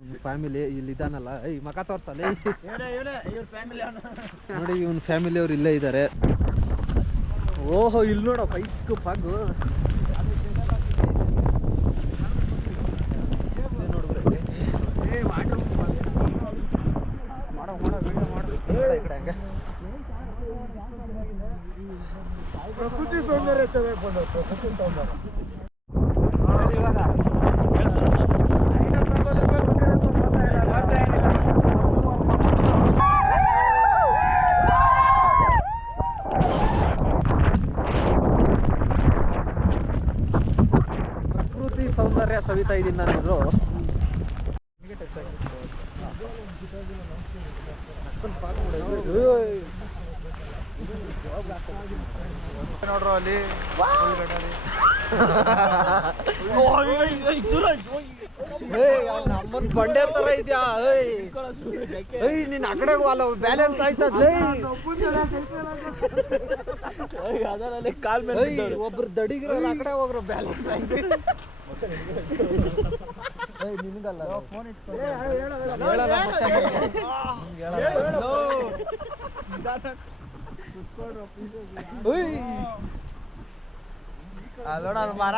Family ಇಲ್ಲಿ ಇದಾನಲ್ಲ ಏಯ್ ಮಕ ತೋರ್ಸಲ್ಲ ನೋಡಿ ಇವನ್ ಫ್ಯಾಮಿಲಿ ಅವ್ರು ಇಲ್ಲೇ ಇದ್ದಾರೆ ಓಹೋ ಇಲ್ಲಿ ನೋಡ ಪೈಕ್ ಪಗ್. ಪ್ರಕೃತಿ ಸೌಂದರ್ಯ ಸೌಂದರ್ಯ ಇವಾಗ ಪ್ರಕೃತಿ ಸೌಂದರ್ಯ ಸವಿತಾ ಇದ್ದೀನಿ ನಾನು ಇದ್ರು. ನೋಡ್ರು ಅಲ್ಲಿ ನಮ್ಮನ್ ಬಂಡೆ ತರ ಇದ್ಯಾ? ಏಯ್ ನಿನ್ ಆ ಕಡೆ ವಾಲ ಬ್ಯಾಲೆನ್ಸ್ ಆಯ್ತದ ಕಾಲ್ ಮೇಲೆ. ಒಬ್ರು ದಡಿಗಿರೋ ಆ ಕಡೆ ಹೋಗ್ರು ಬ್ಯಾಲೆನ್ಸ್ ಆಯ್ತು. ಅದು ಮರ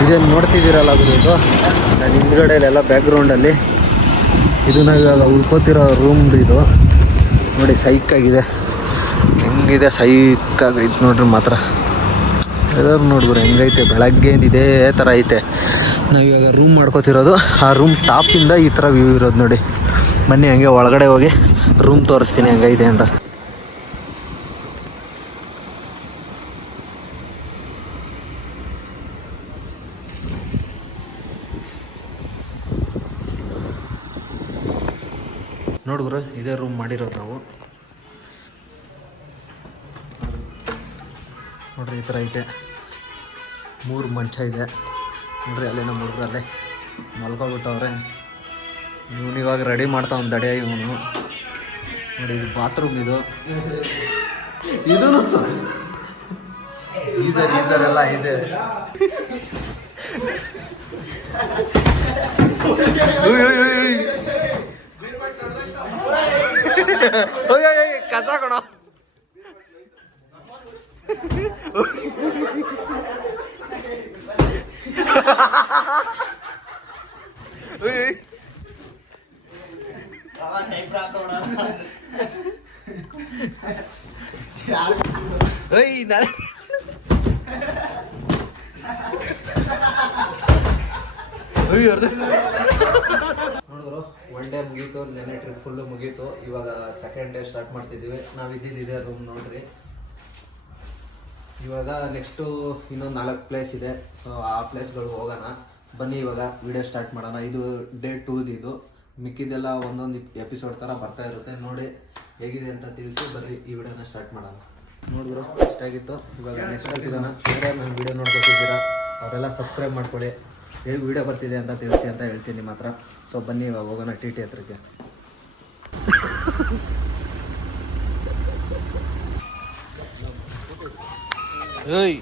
ಇದೇನು ನೋಡ್ತಿದ್ದೀರಲ್ಲ ಗುರು ಇದು? ನಾನು ಹಿಂದ್ಗಡೆಯಲ್ಲೆಲ್ಲ ಬ್ಯಾಕ್ಗ್ರೌಂಡಲ್ಲಿ ಇದು ನಾವು ಇವಾಗ ಉಳ್ಕೋತಿರೋ ರೂಮ್ದು ಇದು. ನೋಡಿ ಸೈಕ್ ಆಗಿದೆ. ಹೆಂಗಿದೆ ಸೈಕಾಗೈತೆ ನೋಡ್ರಿ ಮಾತ್ರ. ವೆದರ್ ನೋಡಿದ್ರೆ ಹೆಂಗೈತೆ? ಬೆಳಗ್ಗೆಯಿಂದ ಇದೇ ಥರ ಐತೆ. ನಾವು ಇವಾಗ ರೂಮ್ ಮಾಡ್ಕೋತಿರೋದು. ಆ ರೂಮ್ ಟಾಪಿಂದ ಈ ಥರ ವ್ಯೂ ಇರೋದು ನೋಡಿ. ಬನ್ನಿ, ಹಂಗೆ ಒಳಗಡೆ ಹೋಗಿ ರೂಮ್ ತೋರಿಸ್ತೀನಿ ಹೆಂಗೈತೆ ಅಂತ. ಮಂಚ ಇದೆ. ನೋಡ್ರಿ ಅಲ್ಲೇ ನಮ್ಮ ಹುಡುಗರಲ್ಲಿ ಮಲ್ಕೊಬಿಟ್ಟವ್ರೆ. ಇವನು ಇವಾಗ ರೆಡಿ ಮಾಡ್ತಾ ಒಂದು ದಡೆ ಇವನು. ನೋಡಿ ಇದು ಬಾತ್ರೂಮ್ ಇದು. ಇದೂ ಗೀಸರ್ ಗೀಸರ್ ಎಲ್ಲ ಇದೆ. ಕಸ ಕೊಡೋ. ಓಯ್ ನಾನು ನೋಡಿದ್ರು ಒನ್ ಡೇ ಮುಗೀತು ನೆನೆ ಟ್ರಿಪ್ ಫುಲ್ಲು ಮುಗೀತು. ಇವಾಗ ಸೆಕೆಂಡ್ ಡೇ ಸ್ಟಾರ್ಟ್ ಮಾಡ್ತಿದ್ದೀವಿ. ನಾವು ಇದ್ದಿದ್ದು ಇದೇ ರೂಮ್ ನೋಡ್ರಿ. ಇವಾಗ ನೆಕ್ಸ್ಟು ಇನ್ನೊಂದು ನಾಲ್ಕು ಪ್ಲೇಸ್ ಇದೆ. ಸೊ ಆ ಪ್ಲೇಸ್ಗಳು ಹೋಗೋಣ. ಬನ್ನಿ ಇವಾಗ ವಿಡಿಯೋ ಸ್ಟಾರ್ಟ್ ಮಾಡೋಣ. ಇದು ಡೇ ಟೂದು ಇದು. ಮಿಕ್ಕಿದೆಲ್ಲ ಒಂದೊಂದು ಎಪಿಸೋಡ್ ಥರ ಬರ್ತಾ ಇರುತ್ತೆ. ನೋಡಿ ಹೇಗಿದೆ ಅಂತ ತಿಳಿಸಿ ಬರ್ರಿ ಈ ವಿಡಿಯೋನ ಸ್ಟಾರ್ಟ್ ಮಾಡೋಣ. ನೋಡಿದ್ರು? ಇಷ್ಟಾಗಿತ್ತು ಇವಾಗ ನೆಕ್ಸ್ಟ್ ಸಿಗೋಣ ಯಾರ್ಯಾರು ನನ್ನ ವಿಡಿಯೋ ನೋಡ್ಕೊತಿದ್ದೀರಾ, ಅವರೆಲ್ಲ ಸಬ್ಸ್ಕ್ರೈಬ್ ಮಾಡ್ಕೊಳ್ಳಿ. ಹೇಗೆ ವಿಡಿಯೋ ಬರ್ತಿದೆ ಅಂತ ತಿಳಿಸಿ ಅಂತ ಹೇಳ್ತೀನಿ ನಿಮ್ಮ ಹತ್ರ. ಸೊ ಬನ್ನಿ ಇವಾಗ ಹೋಗೋಣ ಟಿ ಟಿ ಹತ್ರಕ್ಕೆ. ಏಯ್.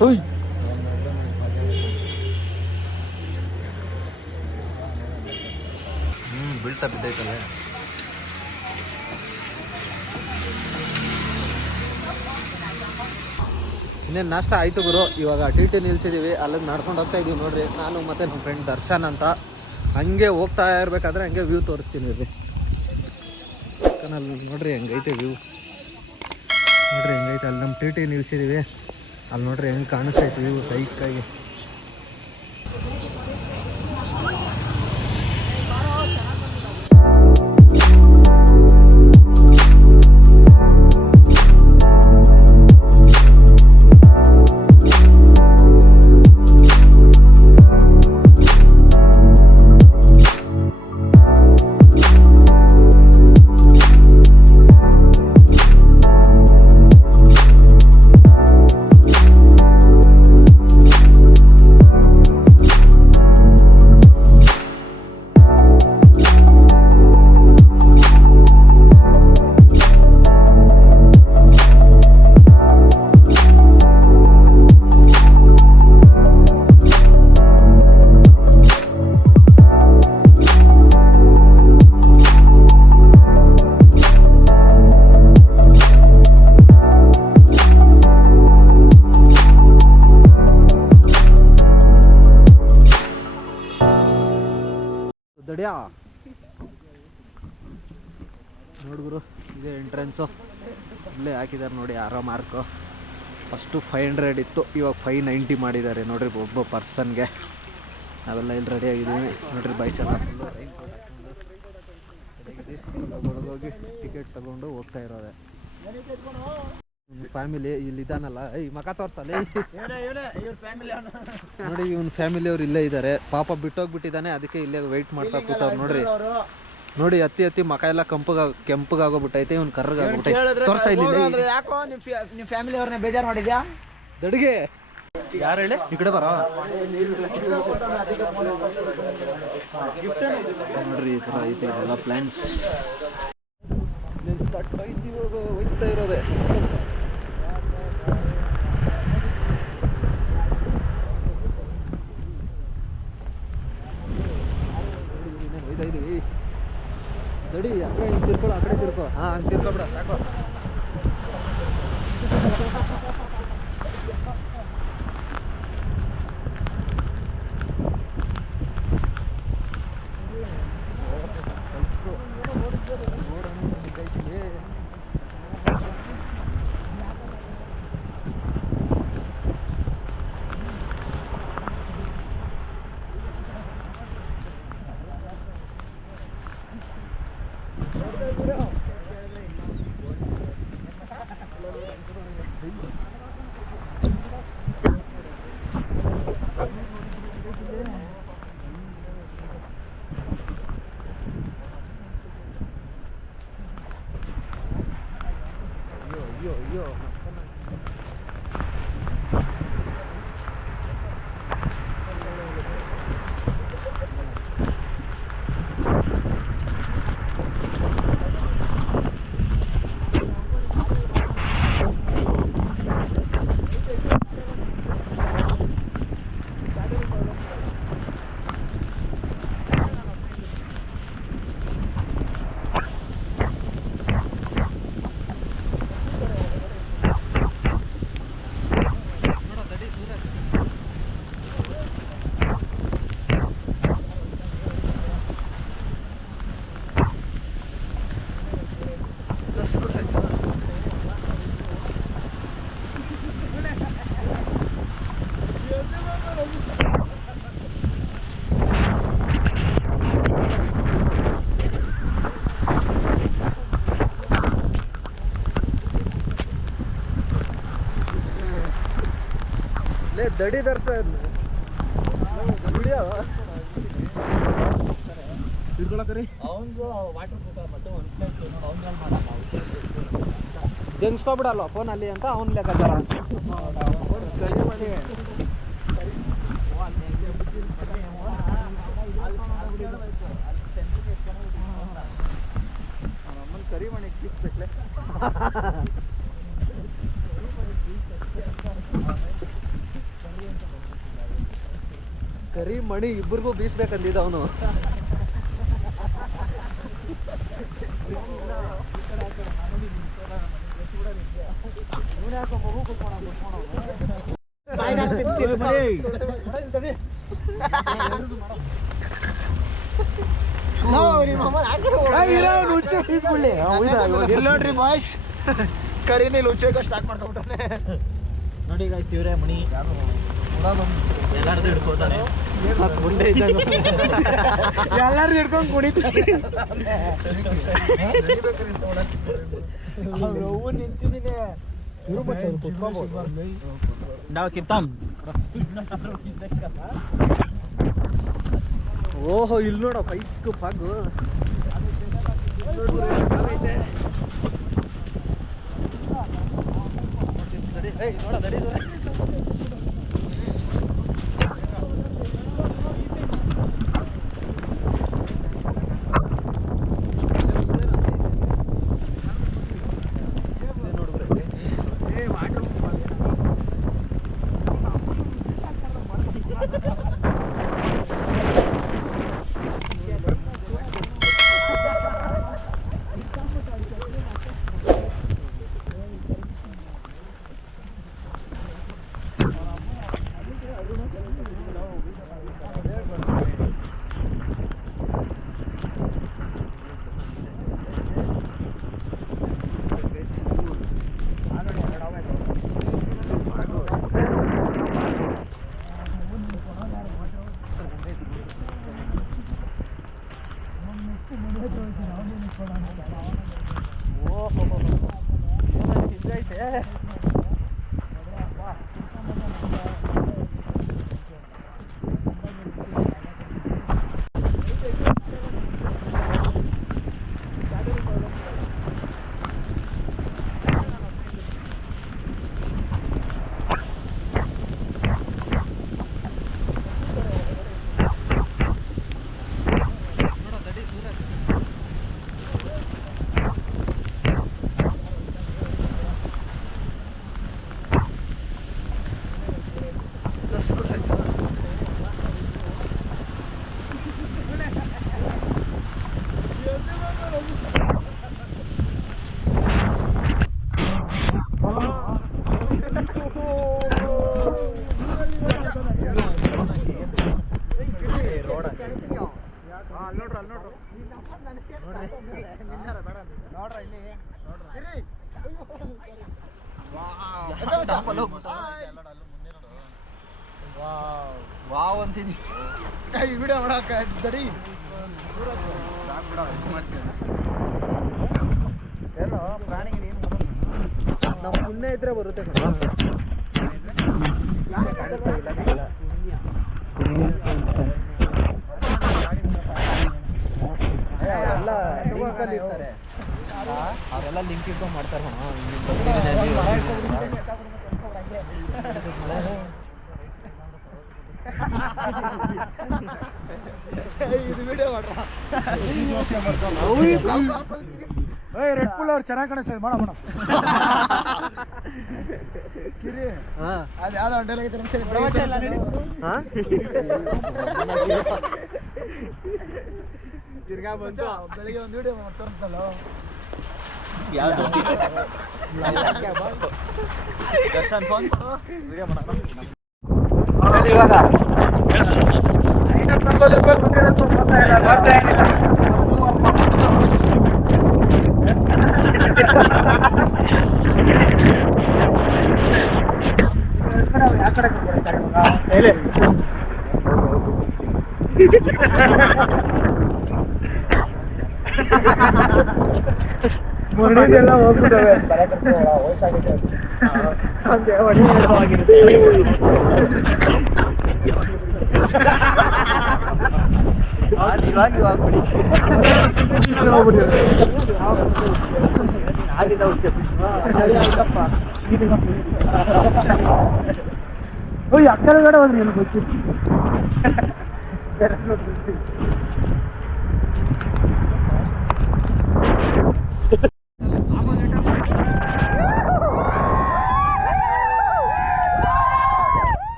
ಓಯ್ ಹ್ಞೂ ಬೀಳ್ತಾ ಬಿದ್ದೈತಲ್ಲ. ಇನ್ನೇನು ನಾಷ್ಟ ಆಯ್ತು ಗುರು? ಇವಾಗ ಟಿ ಟಿ ನಿಲ್ಸಿದೀವಿ ಅಲ್ಲಿಗೆ ನಡ್ಕೊಂಡು ಹೋಗ್ತಾ ಇದೀವಿ ನೋಡ್ರಿ. ನಾನು ಮತ್ತೆ ನಮ್ಮ ಫ್ರೆಂಡ್ ದರ್ಶನ್ ಅಂತ. ಹಂಗೆ ಹೋಗ್ತಾ ಇರಬೇಕಾದ್ರೆ ಹಂಗೆ ವ್ಯೂ ತೋರಿಸ್ತೀನಿ ರೀ. ಅಲ್ಲಿ ನೋಡ್ರಿ, ಹೆಂಗೈತೆ ವ್ಯೂ ನೋಡ್ರಿ, ಹೆಂಗೈತೆ. ಅಲ್ಲಿ ನಮ್ಮ ಟಿ ಟಿ ನಿಲ್ಸಿದೀವಿ. ಅಲ್ಲಿ ನೋಡ್ರಿ ಹೆಂಗೆ ಕಾಣಿಸ್ತೈತೆ ವ್ಯೂ ಸೈಕಾಗಿ. ತಡಿಯಾ ನೋಡ್ಗುರು ಇದೇ ಎಂಟ್ರೆನ್ಸು ಇಲ್ಲೇ ಹಾಕಿದ್ದಾರೆ ನೋಡಿ ಆರೋ ಮಾರ್ಕು ಫಸ್ಟು ಫೈವ್ ಹಂಡ್ರೆಡ್ ಇತ್ತು, ಇವಾಗ ಫೈವ್ ನೈಂಟಿ ಮಾಡಿದ್ದಾರೆ ನೋಡಿರಿ ಒಬ್ಬ ಪರ್ಸನ್ಗೆ ನಾವೆಲ್ಲ ಇಲ್ಲಿ ರೆಡಿ ಆಗಿದ್ದೀವಿ. ನೋಡ್ರಿ ಬೈಸ್ ಎಲ್ಲ ಟಿಕೆಟ್ ತಗೊಂಡು ಹೋಗ್ತಾ ಇರೋದೆ. ಫ್ಯಾಮಿಲಿ ಇಲ್ಲಿ ಇದಾನಲ್ಲ ಐ ಮಕ ತೋರ್ಸಲ್ಲ ನೋಡಿ ಇವನ್ ಫ್ಯಾಮಿಲಿ ಅವ್ರು ಇಲ್ಲೇ ಇದ್ದಾರೆ ಪಾಪ ಬಿಟ್ಟೋಗ್ಬಿಟ್ಟಿದ್ದಾನೆ ಅದಕ್ಕೆ ಇಲ್ಲೇ ವೆಯ್ಟ್ ಮಾಡ್ತಾ ಕೂತವ್ರು ನೋಡ್ರಿ. ನೋಡಿ ಅತ್ತಿ ಅತ್ತಿ ಮಕ ಎಲ್ಲ ಕಂಪಗ ಕೆಂಪಗಾಗೋಗ್ಬಿಟ್ಟೈತೆ ಇವ್ನ ಕರ್ರಗಾಗ್ಬಿಟ್ಟೈತೆ ತೋರ್ಸ ಇಲ್ಲಿ ಯಾಕೋ ನಿಮ್ ನಿಮ್ ಫ್ಯಾಮಿಲಿ ಅವ್ರನ್ನ ಬೇಜಾರ್ ಮಾಡಿದ್ಯಾ? ದಡಿಗೆ. ಯಾರು ಹೇಳಿ? ಈ ಕಡೆ ಬರ. ನೋಡ್ರಿ ಈ ಥರ ಐತೆ ಎಲ್ಲ ಪ್ಲಾನ್ಸ್ ಸ್ಟಾರ್ಟ್ ಐತಿ ಇವಾಗ ಹೋಗ್ತಾ ಇರೋದೆ. ಅವ್ನಲ್ಲಿ ಮಾಡಲ್ಲ ಜಂಗ್ಸ್ಕೊಬಿಡಲ್ವ ಫೋನ್ ಅಲ್ಲಿ ಅಂತ ಅವ್ನ ಲೆಕ್ಕಾಚಾರ. ಕರಿಮಣಿ ಕಿಸ್ಬೇಕ್ಲೆ ಕರಿ ಮಣಿ ಇಬ್ಬರಿಗೂ ಬೀಸ್ಬೇಕಂದಿದ್ದ ಅವನು. ಇಲ್ಲಿ ನೋಡ್ರಿ ಬಾಯ್ಸ್ ಕರಿನಿ ಲುಚ್ಚೋಕೆ ಸ್ಟಾರ್ಟ್ ಮಾಡ್ಕೊಂಡ್ಬಿಟ್ಟಾನೆ. ನೋಡಿ ಗಾಯ್ಸ್ ಇವ್ರೆ ಮಣಿ. ಎಲ್ಲಾರ್ದು ಹಿಡ್ಕೋತಾನೆ ಮುಂದೆ ಎಲ್ಲಾರ್ದು ಹಿಡ್ಕೊಂಡು ಕುಣಿತಾನೆ. ಅವ್ನು ನಿಂತಿದ್ದೀನಿ. ನಾವು ಕಿತ್ತಾನ್ ಓಹೋ ಇಲ್ಲಿ ನೋಡ ಪೈಕ್ ಪಾಗು. ನೋಡ ಅವರೆಲ್ಲ ಲಿಂಕ್ ಇಟ್ಕೊಂಡು ಮಾಡ್ತಾರೆ ಏಯ್ ರೆಡ್ ಪುಲ್ ಅವ್ರು ಚೆನ್ನಾಗಿ ಕಾಣಿಸ್ತದೆ ಮಾಡ ಮೇಡಮ್ ಕಿರಿ. ಹಾ. ಅದು ಯಾವ್ದೋ ಡೈಲ್ ಐತೆ ಸರಿ ಪ್ರವಚನ ಎಲ್ಲ ಹಾ? ತಿರ್ಗಾ ಬಂತು ಬೆಳಿಗ್ಗೆ ಒಂದು ವಿಡಿಯೋ ಮಾಡಿ ತೋರಿಸ್ದಲ್ಲ ದರ್ಶನ್ ಫೋನ್ ವಿಡಿಯೋ ಮಾಡೋಣ ಮುರುಡಿದೆಲ್ಲ ಹೋಗ್ಬಿಟ್ಟವೆ ವಯಸ್ಸಾಗಿದೆ ಹಂಗೆ ಇವಾಗ ಇವಾಗ ಬಿಡಿ ಓಯ್ ಅಕ್ಕರ ಕಡೆ ಹೋದ್ರಿ ಏನು ಗೊತ್ತಿತ್ತು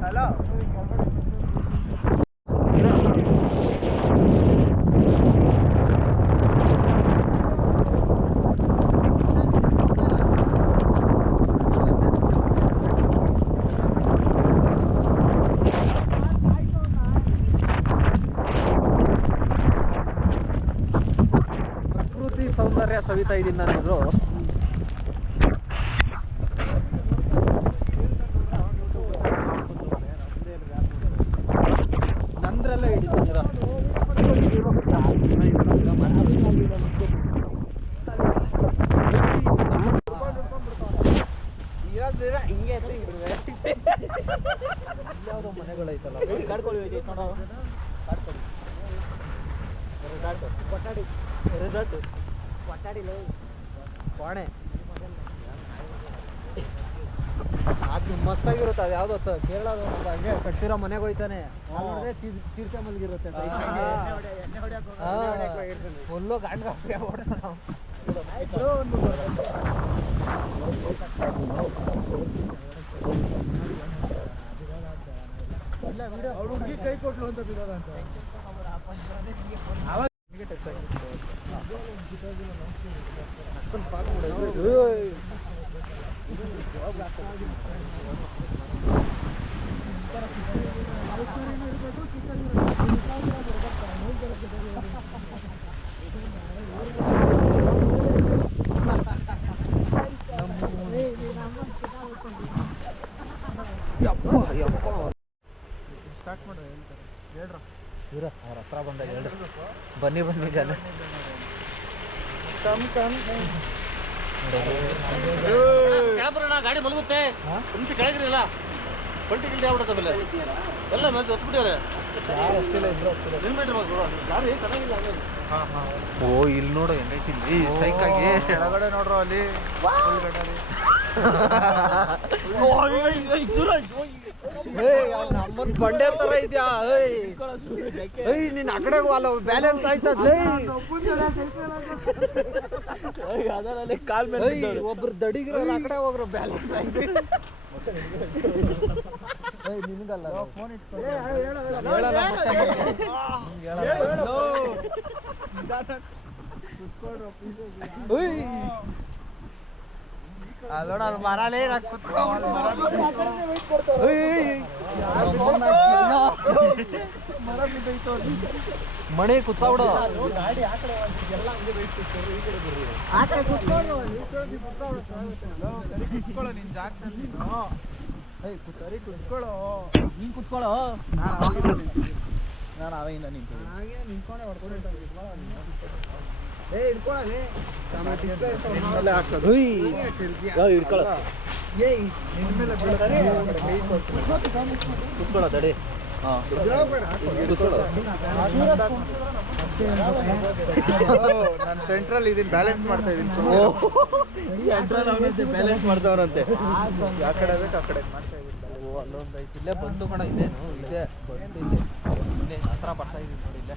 ಹಲೋ ಪ್ರಕೃತಿ ಸೌಂದರ್ಯ ಸವಿತಾ ಇದೀನಿ ನಾನಿದ್ರು ಕೋಣೆ. ಅದು ಮಸ್ತಾಗಿರುತ್ತೆ ಅದು ಯಾವ್ದು ಕೇರಳದ ಒಬ್ಬ ಹಂಗೆ ಕಟ್ಟಿರೋ ಮನೆಗೆ ಹೋಯ್ತಾನೆ. ನೋಡಿದ್ರೆ ಚಿರ್- ಚಿರ್ತೆ ಮಲಗಿರುತ್ತೆ ಫುಲ್ಲು ಗಾಂಡ್ ಓಡ್ತಾನೆ ಅವ್ನು. ಹುಡುಗಿ ಕೈ ಕೊಟ್ಲು ಅಂತ ಬಿಡೋದ ಅಂತ ಅಷ್ಟೊಂದು ಪಾಕ್ ಬಿಡೋದು. ಏಯ್. ಯಪ್ಪ, ಯಪ್ಪ. ಸ್ಟಾರ್ಟ್ ಮಾಡ್ರಿ ಹೇಳ್ತಾರೆ ಹೇಳ್ರ ಇರ ಅವ್ರ ಹತ್ರ ಬಂದಾಗ ಹೇಳ್ರಿ. ಬನ್ನಿ ಬನ್ನಿ ಜನ ಗಾಡಿ ಮಲಗುತ್ತೆ. ಮುಂಚೆ ಕೆಳಗಿರಲ್ಲ. ಪಲ್ಟಿ ಗಿಲ್ಟಿ ಆಗ್ಬಿಡುತ್ತೆ ಆಮೇಲೆ. ಎಲ್ಲ ಮೇಲೆ ಹೊತ್ಬಿಟ್ಟಿದ್ದಾರೆ ಓ ಇಲ್ಲಿ ನೋಡು ಹೆಂಗೈತಿ ಇಲ್ಲಿ. ಸೈಕಾಗಿ ಕೆಳಗಡೆ ನೋಡ್ರು ಅಲ್ಲಿ. ನಮ್ಮನ್ ಬಂಡೆ ತರ ಇದ್ಯಾ? ಐ ನಿನ್ ಆ ಕಡೆ ಅಲ್ಲ ಬ್ಯಾಲೆನ್ಸ್ ಆಯ್ತದ ಅದರಲ್ಲಿ ಕಾಲ್ ಮೇಲೆ ಒಬ್ರು ದಡಿಗಿರೋ ಆ ಕಡೆ ಹೋಗ್ರ ಬ್ಯಾಲೆನ್ಸ್ ಆಯ್ತು. ನಿಮ್ಗಲ್ಲ. ಫೋನ್ ಅಲ್ಲೋಡ ಅಲ್ಲಿ ಮರಲೇ ಮಣಿ ಕುತ್ಕೊಂಡು ಗಾಡಿ ಆ ಕಡೆ ಎಲ್ಲ ಹಂಗೆ ಆ ಕಡೆ ಕುತ್ಕೊಳ್ಳು ಕುತ್ಕೊಳ್ಳೋ. ನಿನ್ ಜಾಗದಲ್ಲಿ ಸರಿ ಕುತ್ಕೊಳ್ಳೋ. ನೀನ್ ಕುತ್ಕೊಳ್ಳೋ ನಾನು ಅವಾಗಿಂದ ನಿಂತು ಹಾಗೆ ನಿಂತ್ಕೊಂಡೆ ಹೊಡ್ಕೊಂಡು ಕುತ್ಕೊಳ್ಳೋ ತಡಿ. ಹಾಂ. ನಾನು ಸೆಂಟ್ರಲ್ ಇದೀನಿ ಬ್ಯಾಲೆನ್ಸ್ ಮಾಡ್ತಾ ಇದೀನಿ ಸೆಂಟ್ರಲ್ ಅವನಂತೆ ಬ್ಯಾಲೆನ್ಸ್ ಮಾಡ್ತಾವನಂತೆ ಆ ಕಡೆ ಬೇಕು ಆ ಕಡೆ ಮಾಡ್ತಾ ಇದೀನಿ. ಓ ಅಲ್ಲೊಂದು ಐತಿ ಇಲ್ಲೇ ಬಂತು ಕಣ ಇದೇನು ಇದೆ ಬಂದು ಇಲ್ಲಿ. ಇಲ್ಲೇ ಹತ್ರ ಬರ್ತಾ ಇದೀನಿ ನೋಡಿ ಇಲ್ಲೇ.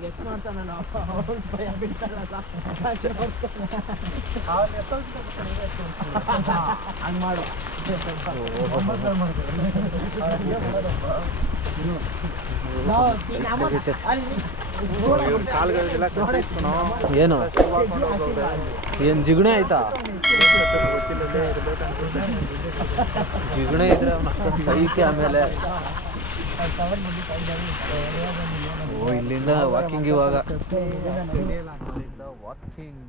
ಎಷ್ಟು ಮಾಡ್ತಾನ ಭಯ ಹಂಗೆ ಮಾಡು ಏನು? ಏನು ಜಿಗಣೆ ಆಯ್ತಾ? ಜಿಗಣೆ ಇದ್ರೆ ಸೈಕೆ ಆಮೇಲೆ ಓ ಇಲ್ಲಿಂದ ವಾಕಿಂಗ್ ಇವಾಗ. ವಾಕಿಂಗ್